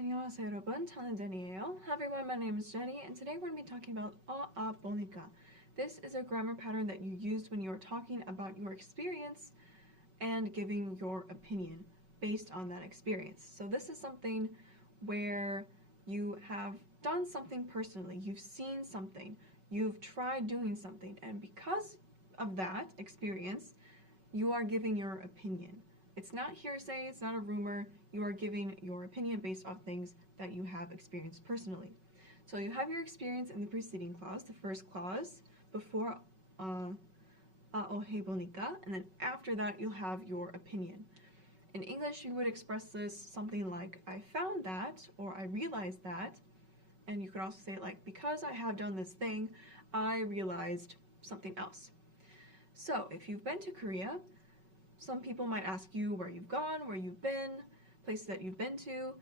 안녕하세요 여러분, 저는 Jenny예요. Hi everyone, my name is Jenny, and today we're going to be talking about 보니까. This is a grammar pattern that you use when you're talking about your experience and giving your opinion based on that experience. So this is something where you have done something personally, you've seen something, you've tried doing something, and because of that experience, you are giving your opinion. It's not hearsay, it's not a rumor, you are giving your opinion based off things that you have experienced personally. So you have your experience in the preceding clause, the first clause, before 보니까, and then after that you'll have your opinion. In English you would express this something like, I found that, or I realized that, and you could also say like, because I have done this thing, I realized something else. So if you've been to Korea, some people might ask you where you've gone, where you've been, places that you've been to,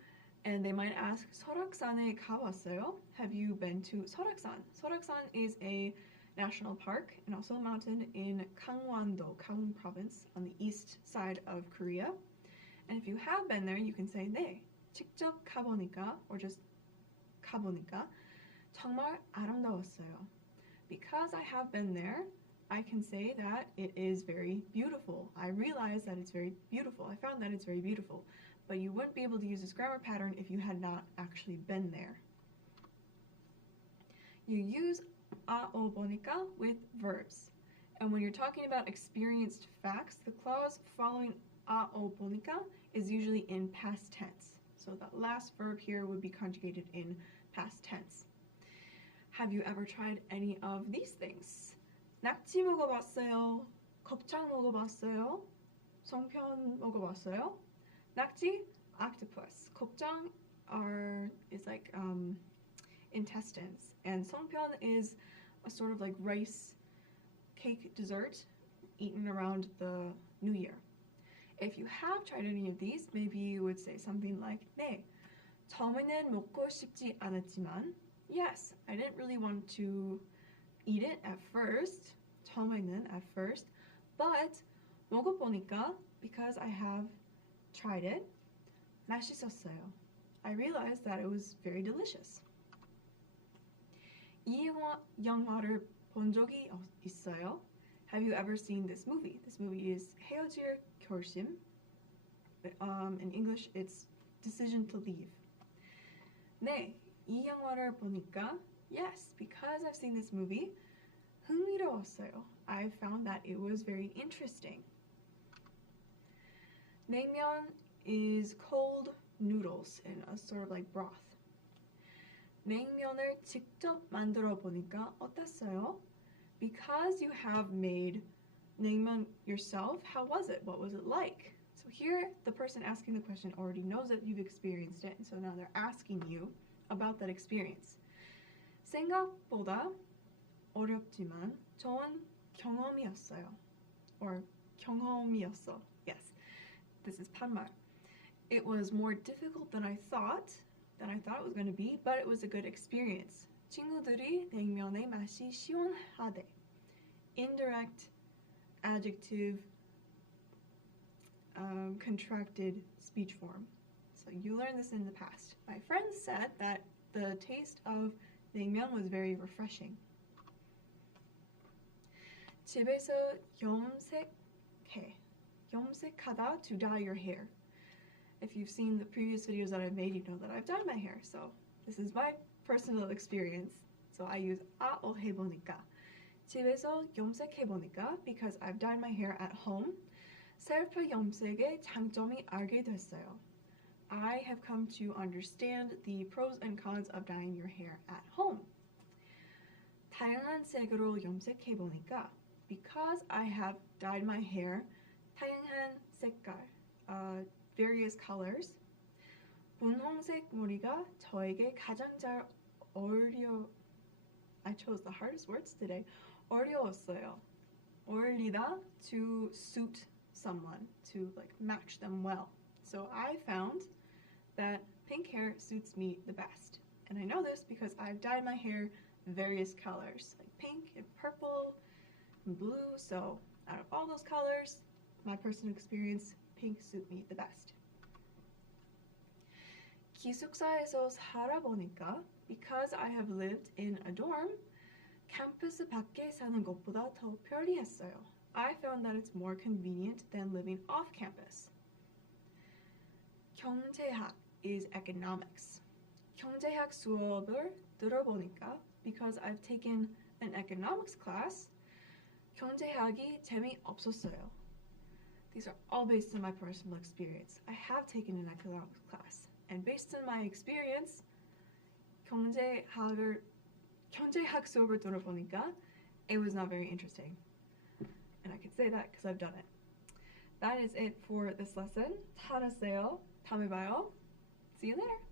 and they might ask, 설악산에 가봤어요? Have you been to 설악산? 설악산 is a national park and also a mountain in Gangwon-do, Gangwon province, on the east side of Korea. And if you have been there, you can say 네, 직접 가보니까, or just 가보니까 정말 아름다웠어요. Because I have been there, I can say that it is very beautiful. I realize that it's very beautiful. I found that it's very beautiful. But you wouldn't be able to use this grammar pattern if you had not actually been there. You use 보니까 with verbs. And when you're talking about experienced facts, the clause following 보니까 is usually in past tense. So that last verb here would be conjugated in past tense. Have you ever tried any of these things? 낙지 먹어봤어요. 곱창 먹어봤어요. 송편 먹어봤어요. 낙지, octopus. 곱창 is like intestines, and 송편 is a sort of like rice cake dessert eaten around the New Year. If you have tried any of these, maybe you would say something like 네, 처음에는 먹고 싶지 않았지만, yes, I didn't really want to eat it at first, 처음에는 at first, but 먹어보니까, because I have tried it, 맛있었어요. I realized that it was very delicious. 이 영화를 본 적이 있어요? Have you ever seen this movie? This movie is 헤어질 결심. In English, it's decision to leave. 네, 이 영화를 보니까, yes, because I've seen this movie, 흥미로웠어요. I found that it was very interesting. 냉면 is cold noodles in a sort of like broth. 냉면을 직접 만들어 보니까 어땠어요? Because you have made 냉면 yourself, how was it? What was it like? So here, the person asking the question already knows that you've experienced it, and so now they're asking you about that experience. 생각보다 어렵지만 좋은 경험이었어요. Or 경험이었어. Yes, this is 반말. It was more difficult than I thought it was going to be, but it was a good experience. 친구들이 냉면의 맛이 시원하대. Indirect adjective contracted speech form. So you learned this in the past. My friends said that the taste of 냉면 was very refreshing. 집에서 염색해. 염색하다, to dye your hair. If you've seen the previous videos that I've made, you know that I've dyed my hair. So this is my personal experience. So I use 해보니까. 집에서 염색해보니까, because I've dyed my hair at home. 셀프 염색의 장점이 알게 됐어요. I have come to understand the pros and cons of dyeing your hair at home. 다양한 색으로 염색해보니까, because I have dyed my hair, 다양한 색깔, various colors. 분홍색 머리가 저에게 가장 잘 I chose the hardest words today. 어려웠어요. 어울리다, to suit someone, to like match them well. So I found that pink hair suits me the best. And I know this because I've dyed my hair various colors, like pink and purple and blue. So out of all those colors, my personal experience, pink suit me the best. 기숙사에서 살아보니까 because I have lived in a dorm, 캠퍼스 밖에 사는 것보다 더 편리했어요. I found that it's more convenient than living off campus. 경제학 is economics. 경제학 수업을 들어보니까 because I've taken an economics class, 경제학이 재미없었어요. These are all based on my personal experience. I have taken an economics class, and based on my experience, 경제학 수업을 들어보니까 it was not very interesting. And I can say that because I've done it. That is it for this lesson. 잘했어요. 다음에 봐요. See you later.